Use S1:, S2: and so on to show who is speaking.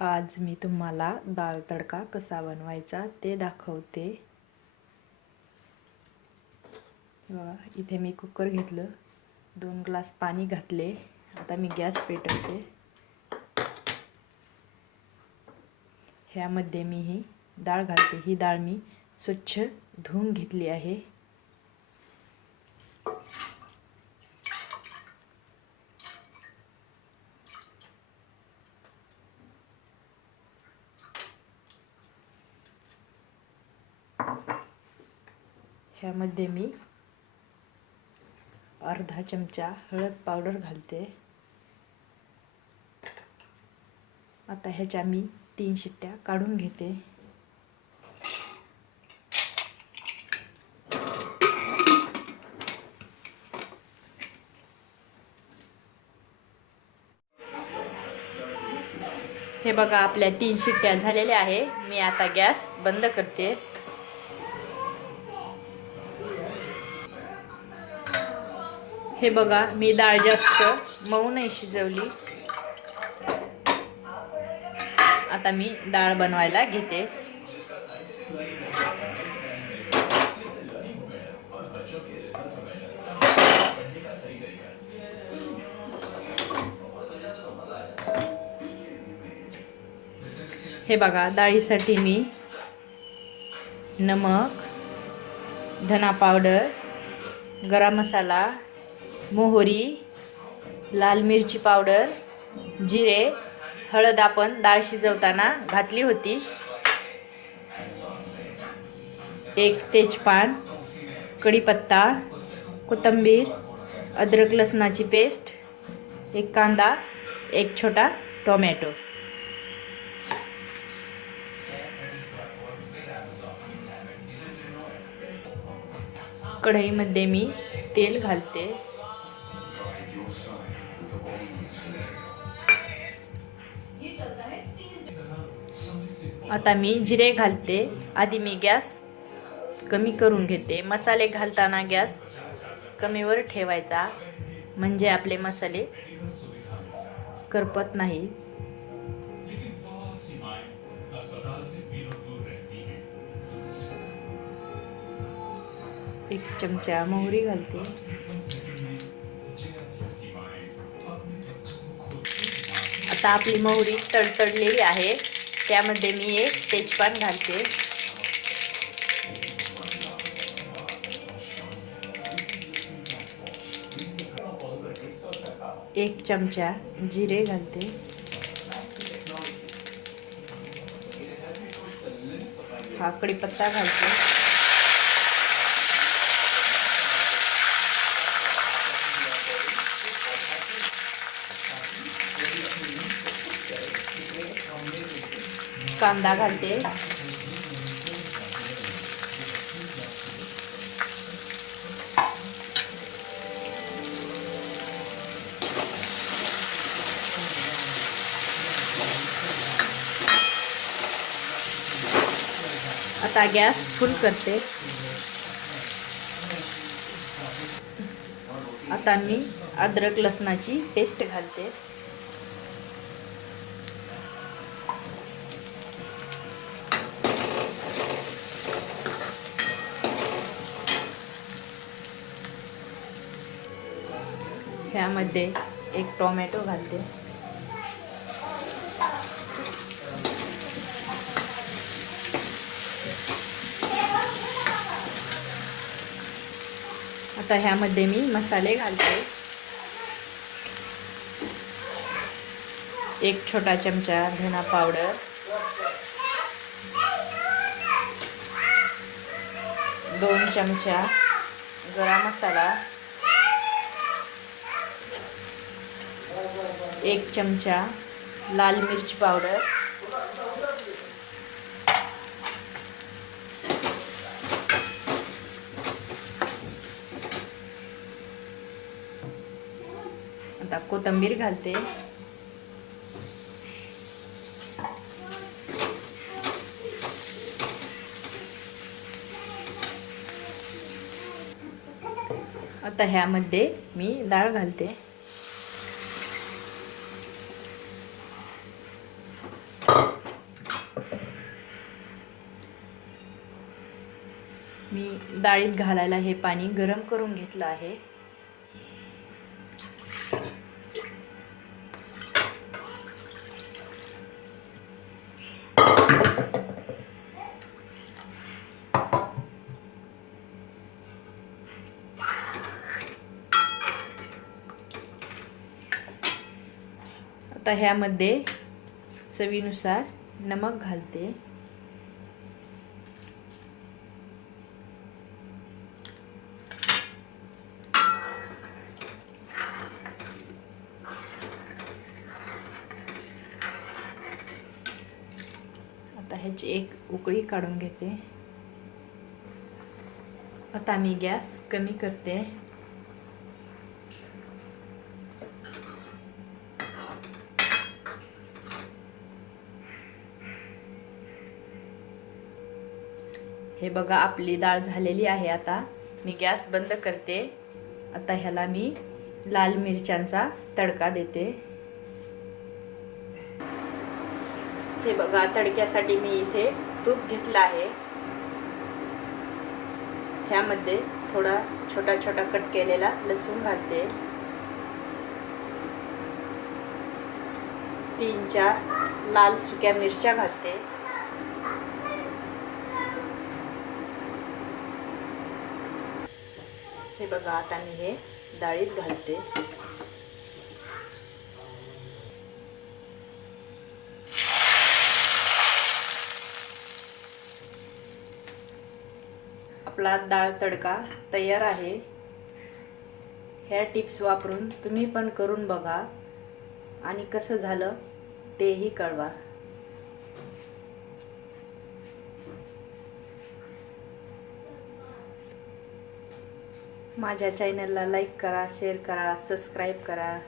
S1: आज मी तुम्हाला डाळ तडका कसा बनवायचा ते दाखवते. बघा इथे मी कुकर घेतलं दोन ग्लास पाणी घातले आता मी गॅस पेटवते. ह्यामध्ये मी ही डाळ घालते. ही डाळ मी स्वच्छ धुवून घेतली आहे. ह्यामध्ये मी अर्धा चमचा हळद पावडर घालते. आता ह्याच्या मी तीन शिट्ट्या काढून घेते. हे बघा आपल्या तीन शिट्ट्या झालेल्या आहे. मी आता गॅस बंद करते. हे बघा मी डाळ जास्त मऊ नाही शिजवली. आता मी डाळ बनवायला घेते. हे बघा डाळीसाठी मी नमक धना पावडर गरम मसाला मोहरी लाल मिरची पावडर जिरे हळद आपण डाळ शिजवताना घातली होती. एक तेजपान कढीपत्ता कोथिंबीर अद्रक लसणाची पेस्ट एक कांदा एक छोटा टोमॅटो. कढईमध्ये मी तेल घालते. आता मी जिरे घालते. आधी मी गॅस कमी करून घेते. मसाले घालताना गॅस कमीवर ठेवायचा. म्हणजे आपले मसाले करपत नाही. एक चमचा मोहरी घालते. आता आपली मोहरी तडतडलेली आहे. त्यामध्ये मी एक तेजपान घालते. एक चमचा जिरे घालते. हा कडीपत्ता घालते. कांदा घालते. आता गॅस फुल करते. आता मी अद्रक लसणाची पेस्ट घालते. ह्यामध्ये एक टोमॅटो घालते. आता ह्यामध्ये मी मसाले घालते. एक छोटा चमचा धना पावडर. दोन चमचा गरम मसाला. एक चमचा लाल मिर्च पावडर. आता कोथिंबीर घालते. आता ह्यामध्ये मी डाळ घालते. मी डाळीत घालायला हे पाणी गरम करून घेतलं आहे. आता ह्यामध्ये चवीनुसार नमक घालते आता ह्याची एक उकळी काढून घेते. आता मी गॅस कमी करते. हे बघा आपली डाळ झालेली आहे आता. मी गॅस बंद करते. आता ह्याला मी लाल मिरच्यांचा तडका देते. हे बघा तडक्यासाठी मी इथे तूप घेतलं आहे. ह्यामध्ये थोडा छोटा छोटा कट केलेला लसूण घालते. तीन चार लाल सुक्या मिरच्या घालते. हे बघा आता मी हे डाळीत घालते. आपला डाळ तडका तयार आहे. ह्या टिप्स वापरून तुम्ही पण करून बघा आणि कसं झालं तेही कळवा. माझ्या चॅनलला लाईक करा शेअर करा सबस्क्राईब करा.